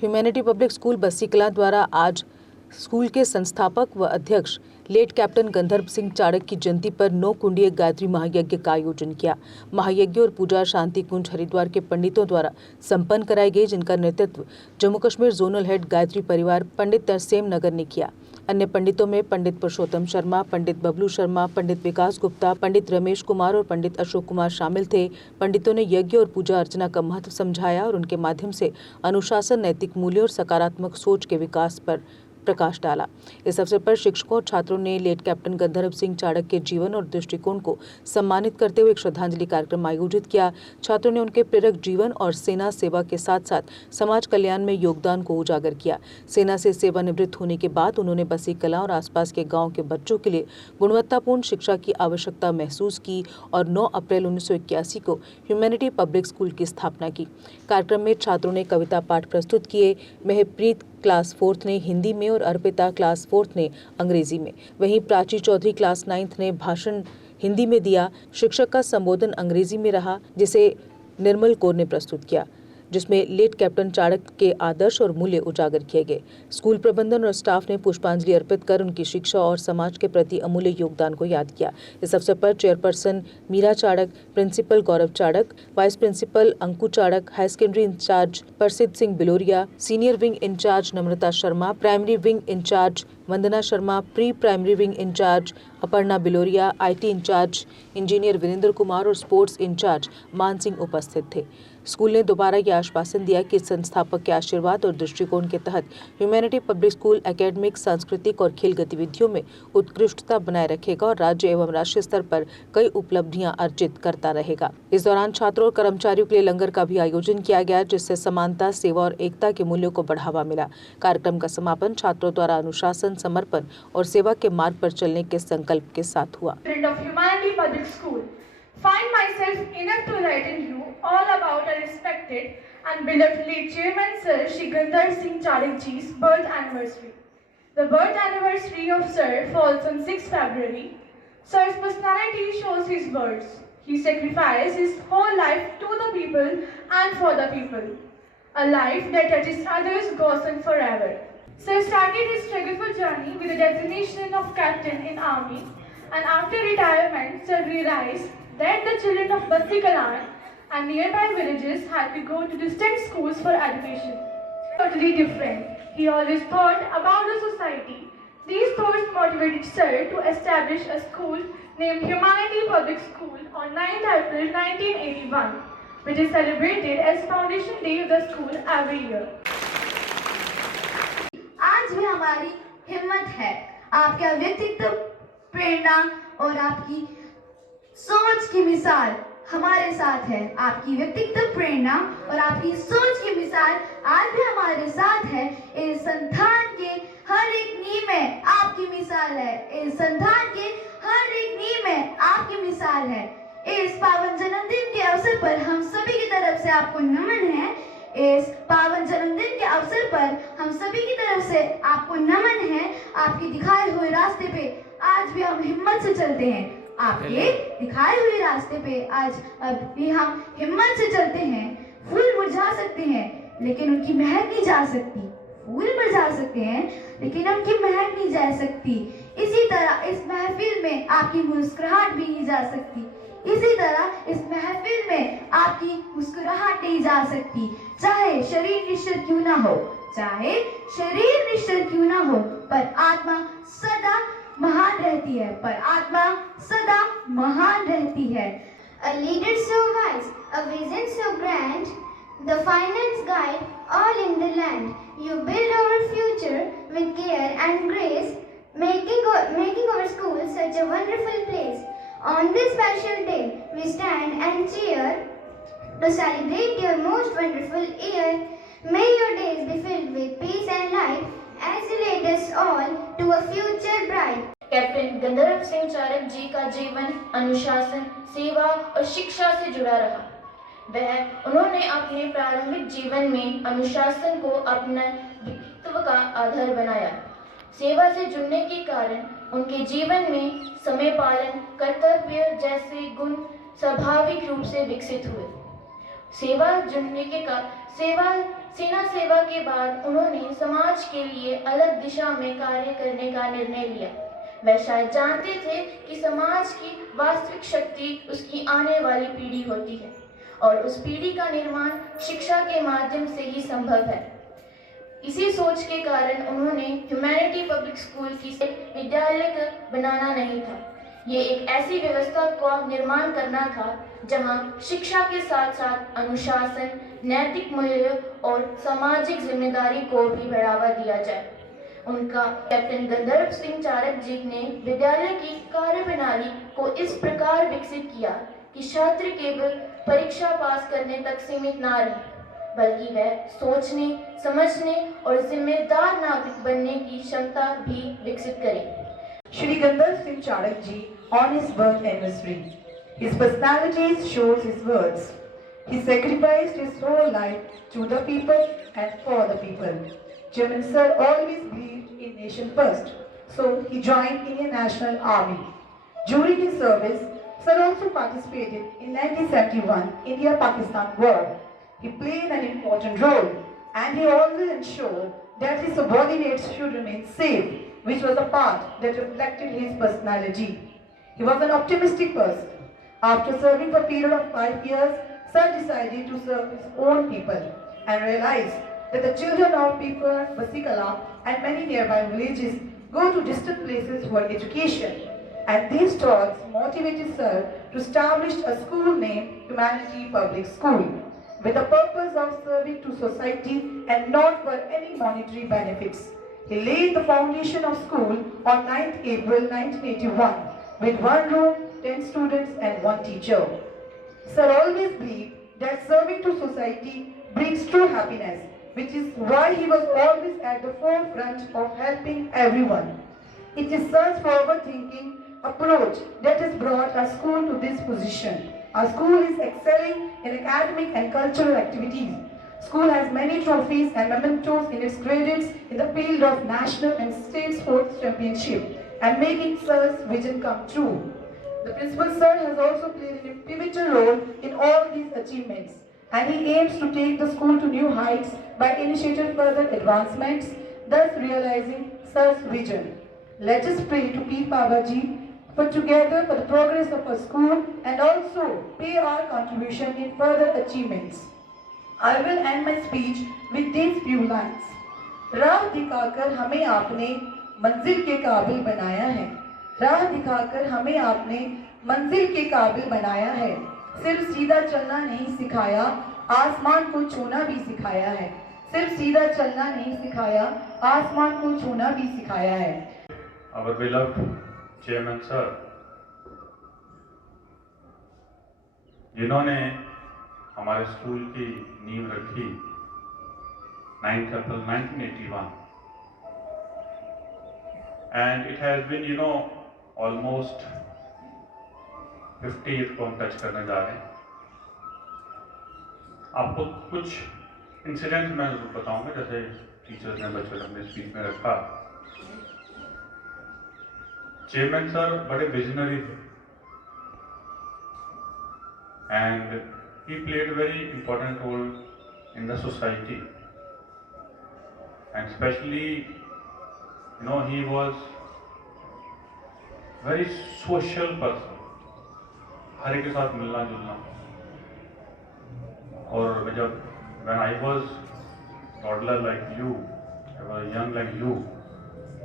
Humanity public school Bassi Kalan द्वारा आज school के संस्थापक व अध्यक्ष लेट कैप्टन गंधर्व सिंह चाड़क की जयंती पर 9 कुंडीय गायत्री महायज्ञ का आयोजन किया। महायज्ञ और पूजा शांति कुंज हरिद्वार के पंडितों द्वारा संपन्न कराई गई, जिनका नेतृत्व जम्मू कश्मीर जोनल हेड गायत्री परिवार पंडित तरसेम नगर ने किया। अन्य पंडितों में पंडित पुरुषोत्तम शर्मा, पंडित बबलू शर्मा, पंडित विकास गुप्ता, पंडित रमेश कुमार और पंडित अशोक कुमार शामिल थे। पंडितों ने यज्ञ और पूजा अर्चना का महत्व समझाया और उनके माध्यम से अनुशासन, नैतिक मूल्यों और सकारात्मक सोच के विकास पर प्रकाश डाला। इस अवसर पर शिक्षकों और छात्रों ने लेट कैप्टन गंधर्व सिंह चाड़क के जीवन और दृष्टिकोण को सम्मानित करते हुए एक श्रद्धांजलि कार्यक्रम आयोजित किया। छात्रों ने उनके प्रेरक जीवन और सेना सेवा के साथ साथ समाज कल्याण में योगदान को उजागर किया। सेना से सेवानिवृत्त होने के बाद उन्होंने बस्सी कलां और आसपास के गाँव के बच्चों के लिए गुणवत्तापूर्ण शिक्षा की आवश्यकता महसूस की और 9 अप्रैल 1981 को ह्यूमैनिटी पब्लिक स्कूल की स्थापना की। कार्यक्रम में छात्रों ने कविता पाठ प्रस्तुत किए। महप्रीत क्लास 4th ने हिंदी में और अर्पिता क्लास 4th ने अंग्रेजी में, वहीं प्राची चौधरी क्लास 9th ने भाषण हिंदी में दिया। शिक्षक का संबोधन अंग्रेजी में रहा, जिसे निर्मल कौर ने प्रस्तुत किया, जिसमें लेट कैप्टन चाड़क के आदर्श और मूल्य उजागर किए गए। स्कूल प्रबंधन और स्टाफ ने पुष्पांजलि अर्पित कर उनकी शिक्षा और समाज के प्रति अमूल्य योगदान को याद किया। इस अवसर पर chairperson Meera Chadak, principal Gaurav Chadak, vice principal Anku Chadak, high secondary incharge Prasiddh Singh Biloria, senior wing incharge Namrata Sharma, primary wing incharge Vandana Sharma, pre primary wing incharge Aparna Biloria, IT incharge engineer Virendra Kumar और स्पोर्ट्स इंचार्ज मान सिंह उपस्थित थे। स्कूल ने दोबारा यह आश्वासन दिया कि संस्थापक के आशीर्वाद और दृष्टिकोण के तहत ह्यूमैनिटी पब्लिक स्कूल एकेडमिक, सांस्कृतिक और खेल गतिविधियों में उत्कृष्टता बनाए रखेगा और राज्य एवं राष्ट्रीय स्तर पर कई उपलब्धियां अर्जित करता रहेगा। इस दौरान छात्रों और कर्मचारियों के लिए लंगर का भी आयोजन किया गया, जिससे समानता, सेवा और एकता के मूल्यों को बढ़ावा मिला। कार्यक्रम का समापन छात्रों द्वारा अनुशासन, समर्पण और सेवा के मार्ग पर चलने के संकल्प के साथ हुआ। Find myself enough to enlighten you all about our respected and beloved late Chairman Sir Shri Gandharv Singh Chadak Ji's birth anniversary. The birth anniversary of Sir falls on 6 February. Sir's personality shows his words. He sacrificed his whole life to the people and for the people. A life that touches others goes on forever. Sir started his struggleful journey with the designation of captain in army, and after retirement, Sir realized that the children of Basti Kalan and nearby villages had to go to distant schools for education. Totally different. He always thought about the society. These thoughts motivated Sir to establish a school named Humanity Public School on 9th April 1981, which is celebrated as Foundation Day of the school every year. आज भी हमारी हिम्मत है, आपका व्यक्तित्व, प्रेरणा और आपकी सोच की मिसाल हमारे साथ है। आपकी व्यक्तित्व, प्रेरणा और आपकी सोच की मिसाल आज भी हमारे साथ है। इस संस्थान के हर एक नींव में आपकी मिसाल है। इस संस्थान के हर एक नींव में आपकी मिसाल है। इस पावन जन्मदिन के अवसर पर हम सभी की तरफ से आपको नमन है। इस पावन जन्मदिन के अवसर पर हम सभी की तरफ से आपको नमन है। आपके दिखाए हुए रास्ते पे आज भी हम हिम्मत से चलते हैं। आपके दिखाए हुए रास्ते पे आज अब भी हम हिम्मत से चलते हैं। फूल मुरझा सकते हैं लेकिन उनकी महक नहीं जा सकती। फूल मुरझा सकते हैं लेकिन उनकी महक नहीं जा सकती। इसी तरह इस महफिल में आपकी मुस्कुराहट भी नहीं जा सकती। इसी तरह इस महफिल में आपकी मुस्कुराहट नहीं जा सकती। चाहे शरीर निश्चल क्यों ना हो, चाहे शरीर निश्चल क्यों ना हो, पर आत्मा सदा महान रहती है। पर आत्मा सदा महान रहती है। A leader so wise, a vision so grand, the finance guide all in the land. You build our future with care and grace, making our school such a wonderful place. On this special day, we stand and cheer to celebrate your most wonderful year. May your days be filled with peace and light, as you lead us all to a future bright. Captain गंधर्व सिंह चाड़क जी का जीवन अनुशासन, सेवा और शिक्षा से जुड़ा रहा। उन्होंने अपने प्रारंभिक जीवन में अनुशासन को अपने व्यक्तित्व का आधार बनाया। सेवा से जुड़ने के कारण उनके जीवन में समय पालन, कर्तव्य जैसे गुण स्वाभाविक रूप से विकसित हुए। सेवा सेना सेवा के बाद उन्होंने समाज के लिए अलग दिशा में कार्य करने का निर्णय लिया। वह शायद जानते थे कि समाज की वास्तविक शक्ति उसकी आने वाली पीढ़ी होती है और उस पीढ़ी का निर्माण शिक्षा के माध्यम से ही संभव है। इसी सोच के कारण उन्होंने ह्यूमैनिटी पब्लिक स्कूल की विद्यालय बनाना नहीं था। ये एक ऐसी व्यवस्था का निर्माण करना था जहां शिक्षा के साथ साथ अनुशासन, नैतिक मूल्य और सामाजिक जिम्मेदारी को भी बढ़ावा दिया जाए। उनका कैप्टन गंधर्व सिंह चारक जी ने विद्यालय की कार्यप्रणाली को इस प्रकार विकसित किया कि छात्र केवल परीक्षा पास करने तक सीमित ना रहे, बल्कि वह सोचने, समझने और जिम्मेदार नागरिक बनने की क्षमता भी विकसित करें। Shri Gandharv Singh Charak ji on his birth anniversary. His personality shows his words. He sacrificed his whole life to the people and for the people. Chairman Sir always believed in nation first, so he joined Indian National Army. During his service, Sir also participated in 1971 India-Pakistan War. He played an important role and he always ensured that his subordinates should remain safe, which was a part that reflected his personality. He was an optimistic person. After serving for a period of 5 years, Sir decided to serve his own people and realized that the children of people, Vasikala and many nearby villages go to distant places for education. And these thoughts motivated Sir to establish a school named Humanity Public School, with the purpose of serving to society and not for any monetary benefits. He laid the foundation of school on 9th April 1981 with 1 room, 10 students and 1 teacher. Sir always believed that serving to society brings true happiness, which is why he was always at the forefront of helping everyone. It is Sir's forward-thinking approach that has brought our school to this position. Our school is excelling in academic and cultural activities. School has many trophies and mementos in its credits in the field of national and state sports championship and making Sir's vision come true. The Principal Sir has also played a pivotal role in all these achievements, and he aims to take the school to new heights by initiating further advancements, thus realizing Sir's vision. Let us pray to Peer Babaji for together for the progress of our school and also pay our contribution in further achievements. I will end my speech with these few lines. राह दिखाकर हमें आपने मंजिल के काबिल बनाया है। राह दिखाकर हमें आपने मंजिल के काबिल बनाया है। सिर्फ सीधा चलना नहीं सिखाया, आसमान को छूना भी सिखाया है। सिर्फ सीधा चलना नहीं सिखाया, आसमान को छूना भी सिखाया है। Our beloved Chairman Sir, जिन्होंने हमारे स्कूल की नींव रखी 9th April 1981, and it has been almost 50 years को हम टच करने जा रहे हैं। आपको कुछ इंसिडेंट मैं जरूर बताऊंगा, जैसे टीचर्स ने बच्चों ने अपने स्पीच में रखा। चेयरमैन सर बड़े विजनरी थे and he played a very important role in the society, and especially he was very social person, हर एक के साथ मिलना जुलना। और जब when I was toddler like you, I was young like you,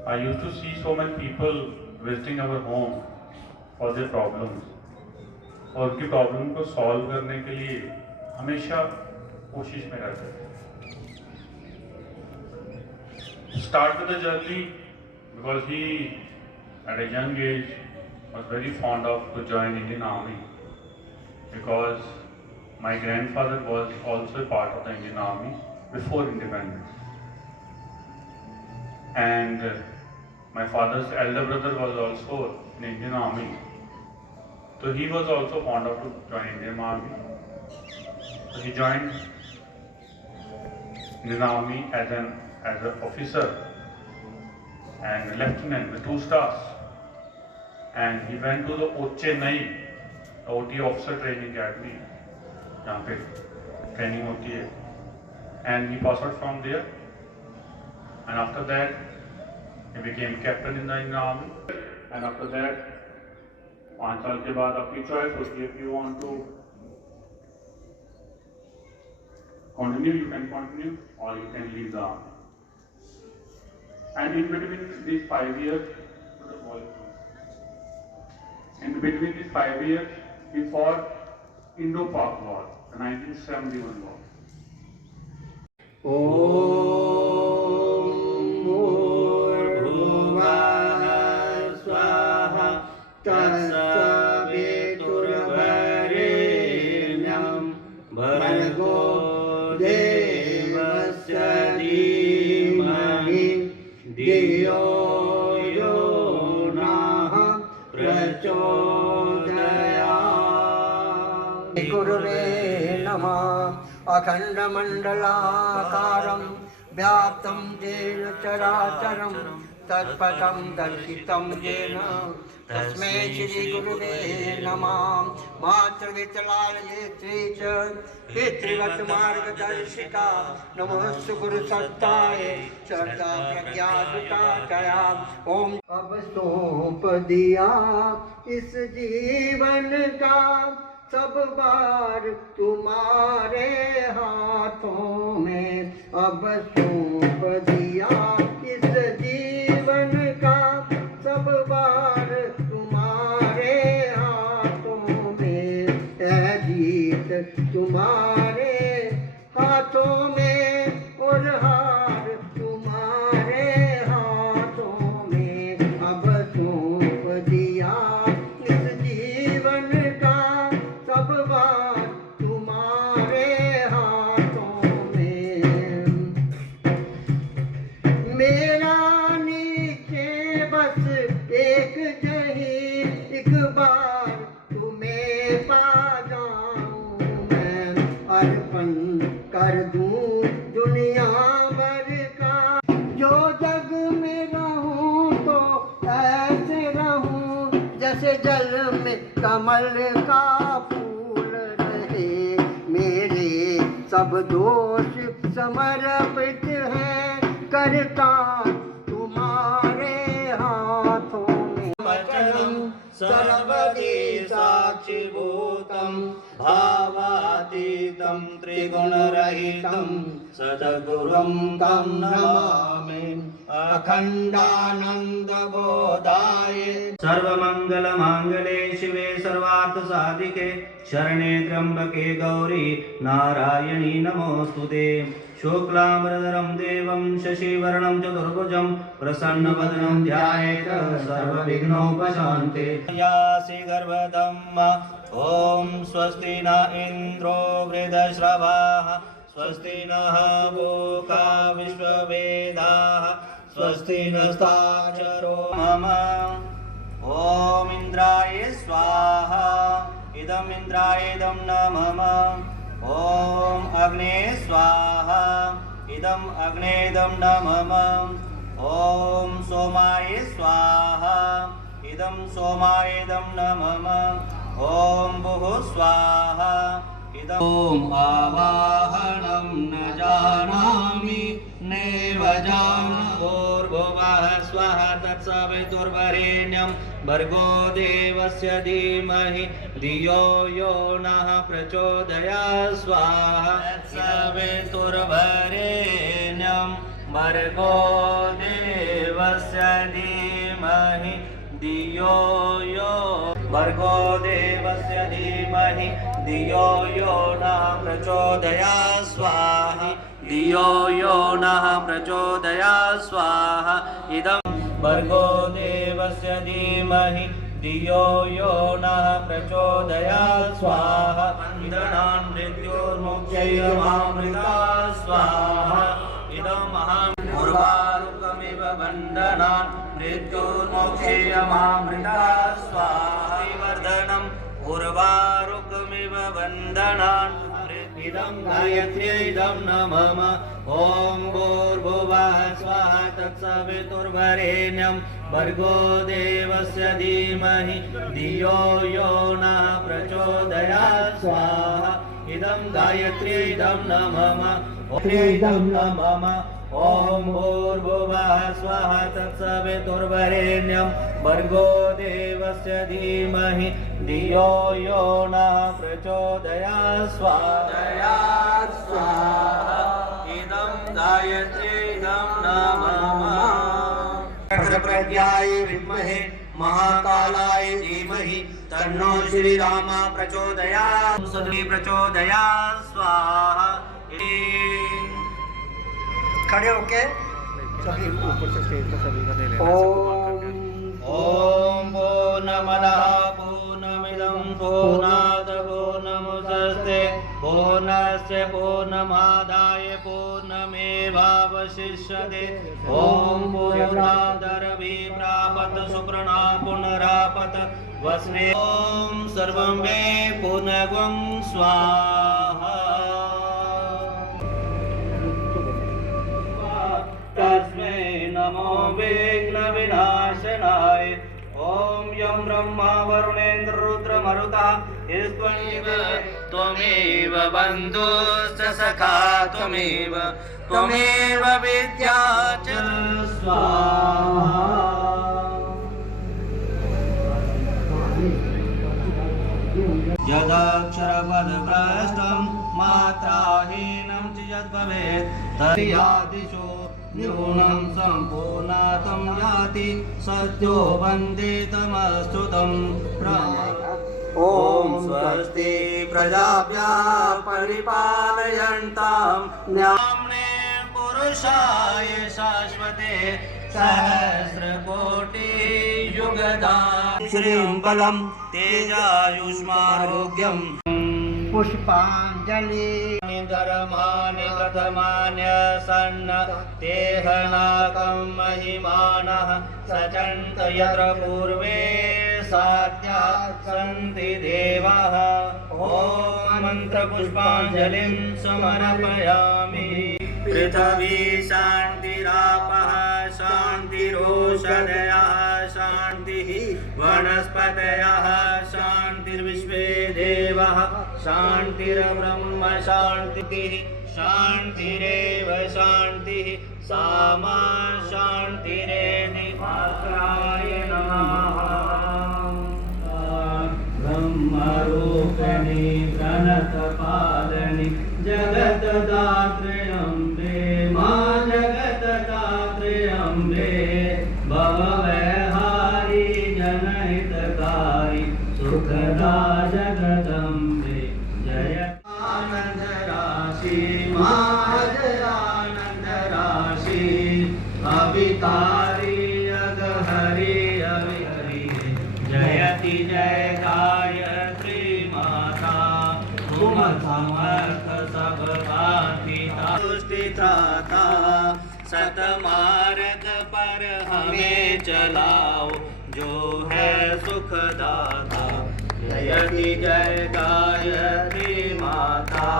I used to see so many people visiting our home for their problems, और उनकी problem को सॉल्व करने के लिए हमेशा कोशिश में रहते थे। Start with the journey because he at a young age was very fond of to join Indian Army, because my grandfather was also a part of the Indian Army before independence, and my father's elder brother was also in Indian Army. So he was also fond of to join Indian Army. So he joined Indian Army as an officer and lieutenant with 2 stars, and he went to the Chennai, the OT Officer Training Academy, जहाँ पे training होती है, and he passed out from there. And after that, he became captain in the army. And after that, 5 साल के बाद अपनी choice होती है, if you want to continue, you can continue, or you can leave the army. And in between these 5 years, he fought Indo-Pak War, the 1971 war. गुरुवे नमः। अखण्डमण्डलाकारं व्याप्तं येन चराचरं तत्पदं दर्शितं येन तस्मै श्रीगुरुवे नमः। मातृवितलालयित्री च पितृवत् मार्गदर्शिका नमोस्तु गुरुसत्ताय श्रद्धा प्रज्ञासुताचया ओम। अब सौंप दिया इस जीवन का सब बार तुम्हारे हाथों में। अब सौंप दिया इस जीवन का सब बार तुम्हारे हाथों में। ऐ जीत तुम्हारे हाथों में और हार तुम्हारे हाथों में। अब सौंप दिया इस जीवन का सब बार तुम्हारे हाथों में। मेरा नीचे बस एक जही एक बार तुम्हें पा जाऊं मैं। अर्पण कर दूं दुनिया भर का। जो जग में रहूं तो ऐसे रहूं जैसे जल में कमल का फूल रहे। मेरे सब दोष समर्पित हैं करता तुम्हारे हाथों में। वचनं सर्वदी साक्षिभूतं भावातीतं त्रिगुणरहितं सद्गुरुं तं नमामि। अखण्डानन्दबोधाय सर्वमङ्गलमाङ्गले शिवे सर्वार्थसाधिके शरणे त्र्यम्बके गौरी नारायणी नमोऽस्तुते। शुक्लाम्बरधरं देवं शशिवर्णं चतुर्भुजं प्रसन्नवदनं ध्यायेत् सर्वविघ्नोपशान्ते। यासि गर्भधम्म ॐ स्वस्ति न इन्द्रो वृद्धश्रवाः स्वस्ति नः पूषा विश्ववेदाः स्वस्ति नस्ताक्षरो मम। ॐ इन्द्राय स्वाहा इदम् इन्द्राय इदं न मम। ॐ अग्ने स्वाहा इदम् अग्ने इदं न मम। ॐ सोमाय स्वाहा इदं सोमाय इदं न मम। ॐ भुः स्वाहा इदम्। ॐ आवाहनं न जानामि नैव जानामि स्वः तत्सवितुर्वरेण्यं भर्गो देवस्य धीमहि धियो यो नः प्रचोदयात्। स्वाहा तत्सवितुर्वरेण्यं भर्गो देवस्य धीमहि धियो यो भर्गो देवस्य धीमहि धियो यो नः प्रचोदयात्। स्वाहा धियो यो नः प्रचोदयात्। स्वाहा इदं भर्गो देवस्य धीमहि धियो यो नः प्रचोदयात्। स्वाहा इदं मृत्योर्मुक्षयमामृतात्। स्वाहा इदमहं उर्वारुकमिव बन्धनान् मृत्योर्मुक्षयमामृतात्। स्वाहा वर्धनम् उर्वारुकमिव बन्धनान् इदं गायत्र्यै इदं न मम। ॐ भूर्भुवः स्वः तत्सवितुर्वरेण्यं भर्गो देवस्य धीमहि धियो यो नः प्रचोदयात्। स्वाहा इदं गायत्र्यै इदं नमः इदं नमः ॐ भूर्भुवः स्वः तत्सवितुर्वरेण्यं भर्गो देवस्य धीमहि धियो यो नः प्रचोदयात् स्वाहा इदं गायत्र्यै इदं नमः प्रज्ञाय विद्महे महाकालाय धीमहि तन्नो श्रीराम प्रचोदयात् प्रचोदयात् स्वाहा। खड़े होके सभी ऊपर से स्टेज पर सभी का दे लेना। ओम पूर्णमदः पूर्णमिदं पूर्णात् पूर्णमुदच्यते पूर्णस्य पूर्णमादाय पूर्णमेवावशिष्यते। ओम पूर्णादरवि प्रापत सुप्रणा पुनरापत वस्मे ओम सर्वं मे पूर्णगुं स्वाहा। तस्मै नमो विघ्न विनाशनाय। ओम यं ब्रह्मा वरुणेन्द्र रुद्रमरुतः त्वमेव बन्धुश्च सखा त्वमेव विद्या च स्वाहा। यदक्षरपदभ्रष्टं मात्राहीनं च यद्भवेत् तद्यादिशो न्यूनं सम्पूर्णातं याति सत्यो वन्दितमस्तुतं। ॐ स्वस्ति प्रजाभ्यः परिपालयन्तां न्याम्ने पुरुषाय शाश्वते सहस्रकोटियुगदां श्रियं बलं तेजायुष्मारोग्यं पुष्पांजलि धर्माणि कथमान्य सन्न तेहनाकं महिमानः सचन्त यत्र पूर्वे सात्या सन्ति देवाः। ॐ मन्त्रपुष्पाञ्जलिं समर्पयामि। पृथिवी शान्तिरापः शान्तिरोषधयः शान्तिः वनस्पतयः शान्तिर्विश्वे देवाः शान्तिर्ब्रह्म शान्तिः शान्तिरेव शान्तिः सामा शान्तिरेधि। भास्कराय नमः। ब्रह्मरूपिणि प्रणतपालिनि जगत्दात्री अम्बे मां जगत्दात्री अम्बे भववैहारी जनहितकारी सुखदा जगदम्बे। जय आनंद राशि आनंद राशि अवितारी अगहरी अविहरी जयति जय गायत्री माता तुम समर्थ सब पिता तुष्टि त्राता सतमार्ग पर हमें चलाओ जो है सुखदाता। जयति जय गायत्री माता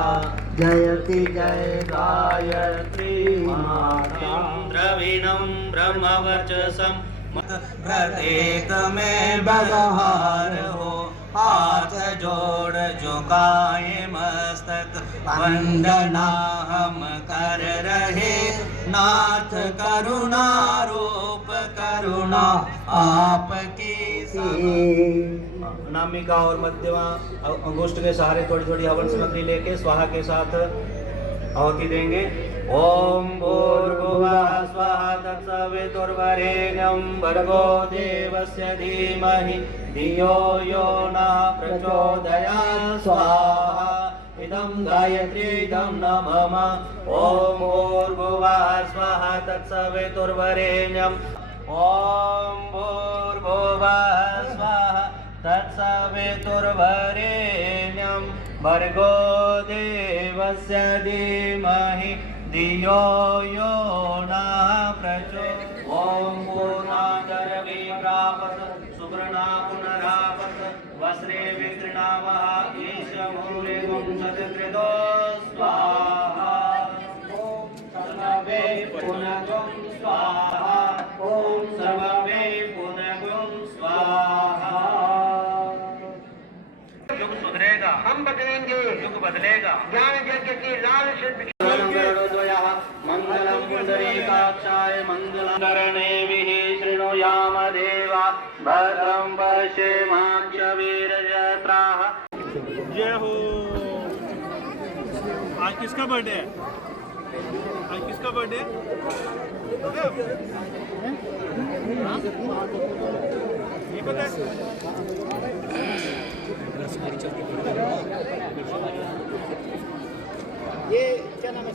जयति जय गायत्री माता। द्रविणं ब्रह्मवर्चसं प्रत्येक में व्यवहार हो हाथ जोड़ झुकाए मस्तक वंदना हम कर रहे नाथ करुणा रूप करुणा आपकी। नामिका और मध्यमा अंगुष्ठ के सहारे थोड़ी थोड़ी हवन सामग्री लेके स्वाहा के साथ आहुति देंगे। ओम भूर्भुवः स्वः तत्सवितुर्वरेण्यं भर्गो देवस्य धीमहि धियो यो नः प्रचोदयात् स्वाहा। इदं गायत्र्यै इदं नमः। ओम भूर्भुवः स्वः तत्सवितुर्वरेण्यं ओम भूर्भुवः स्वः तत्सवितुर्वरेण्यं भर्गो देवस्य धीमहि धियो यो नः प्रचोदयात्। ओम पूर्णादरवि प्रापत सुवर्णा पुनरापत वस्त्रे विकृणामः ईशमूले गुंसत्कृतो स्वाहा। ओम सर्वे पुनगुं स्वाहा। ओम सर्वे पुनगुं स्वाहा। युग सुधरेगा हम बदलेंगे युग बदलेगा। ज्ञान यज्ञ की लाल मंगलम पुंडरीकाक्षाय मंगलम करणेभिः शृणुयाम देवा भद्रं पश्येमाक्षवीरजत्राः। जय हो। आज किसका बर्थडे है? आज किसका बर्थडे है? ये पता है? ये क्या नाम है?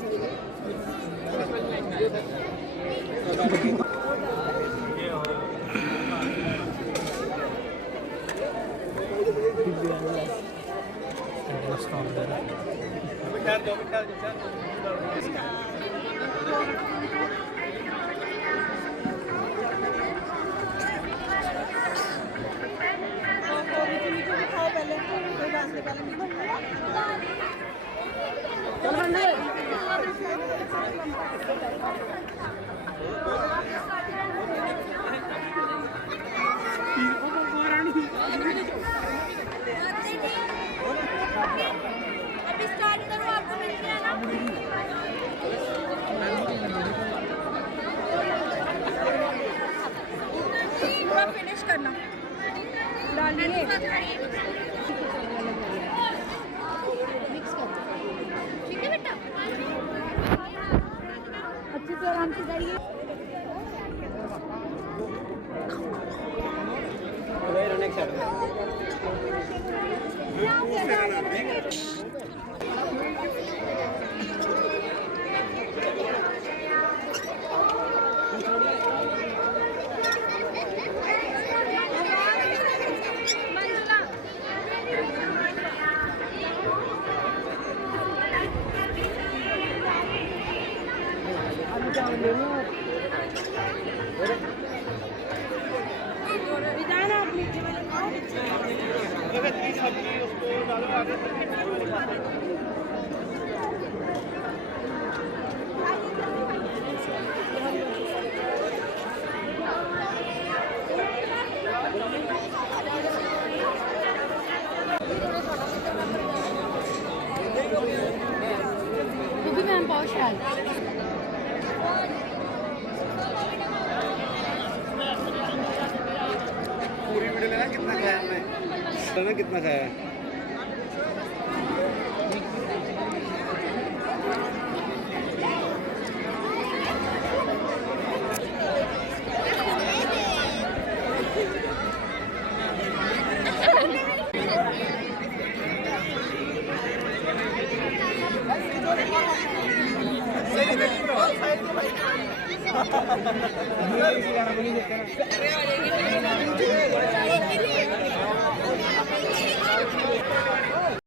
फिनिश करना डालिए ठीक है बेटा अच्छे से आराम से जाइए पूरी वीडियो लेना कितना खाया हमने? कितना खाया?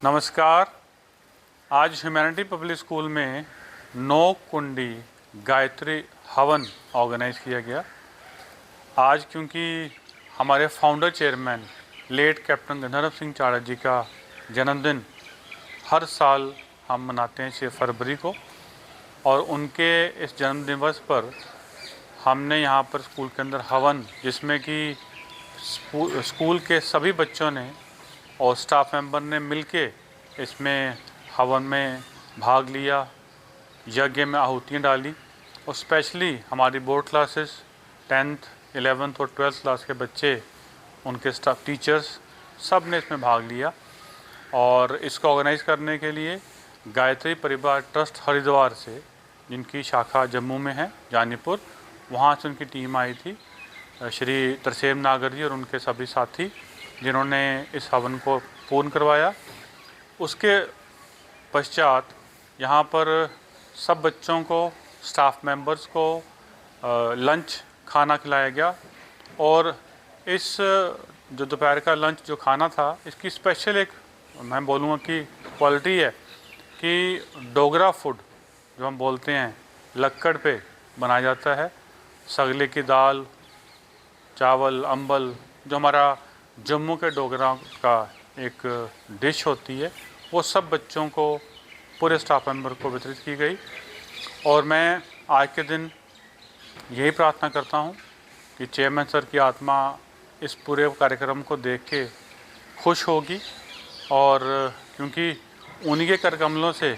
नमस्कार। आज ह्यूमैनिटी पब्लिक स्कूल में 9 कुंडी गायत्री हवन ऑर्गेनाइज किया गया। आज क्योंकि हमारे फाउंडर चेयरमैन लेट कैप्टन गंधर्व सिंह चाड़क जी का जन्मदिन हर साल हम मनाते हैं 6 फरवरी को, और उनके इस जन्म दिवस पर हमने यहाँ पर स्कूल के अंदर हवन, जिसमें कि स्कूल के सभी बच्चों ने और स्टाफ मेंबर ने मिलके इसमें हवन में भाग लिया, यज्ञ में आहुतियाँ डाली, और स्पेशली हमारी बोर्ड क्लासेस 10th, 11th और 12th क्लास के बच्चे, उनके स्टाफ टीचर्स सब ने इसमें भाग लिया। और इसको ऑर्गेनाइज़ करने के लिए गायत्री परिवार ट्रस्ट हरिद्वार से, जिनकी शाखा जम्मू में है जानीपुर, वहाँ से उनकी टीम आई थी, श्री तरसेम नागर जी और उनके सभी साथी, जिन्होंने इस हवन को पूर्ण करवाया। उसके पश्चात यहाँ पर सब बच्चों को, स्टाफ मेंबर्स को लंच खाना खिलाया गया। और इस जो दोपहर का लंच जो खाना था, इसकी स्पेशल एक मैं बोलूँगा कि क्वालिटी है कि डोगरा फूड जो हम बोलते हैं, लक्कड़ पे बनाया जाता है। सगले की दाल, चावल, अम्बल, जो हमारा जम्मू के डोगरा का एक डिश होती है, वो सब बच्चों को, पूरे स्टाफ मेंबर को वितरित की गई। और मैं आज के दिन यही प्रार्थना करता हूँ कि चेयरमैन सर की आत्मा इस पूरे कार्यक्रम को देख के खुश होगी, और क्योंकि उन्हीं के कर कमलों से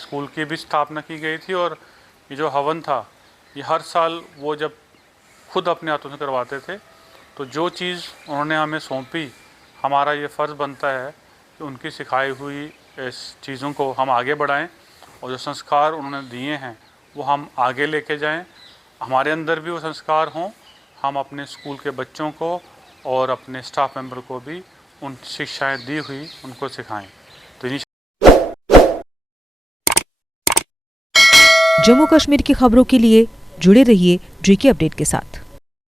स्कूल की भी स्थापना की गई थी। और ये जो हवन था ये हर साल वो जब खुद अपने हाथों से करवाते थे, तो जो चीज़ उन्होंने हमें सौंपी, हमारा ये फ़र्ज़ बनता है कि उनकी सिखाई हुई इस चीज़ों को हम आगे बढ़ाएं और जो संस्कार उन्होंने दिए हैं वो हम आगे लेके जाएं, हमारे अंदर भी वो संस्कार हों, हम अपने स्कूल के बच्चों को और अपने स्टाफ मेंबर को भी उन शिक्षाएं दी हुई उनको सिखाएं। तो इन्हीं जम्मू कश्मीर की खबरों के लिए जुड़े रहिए GK अपडेट के साथ।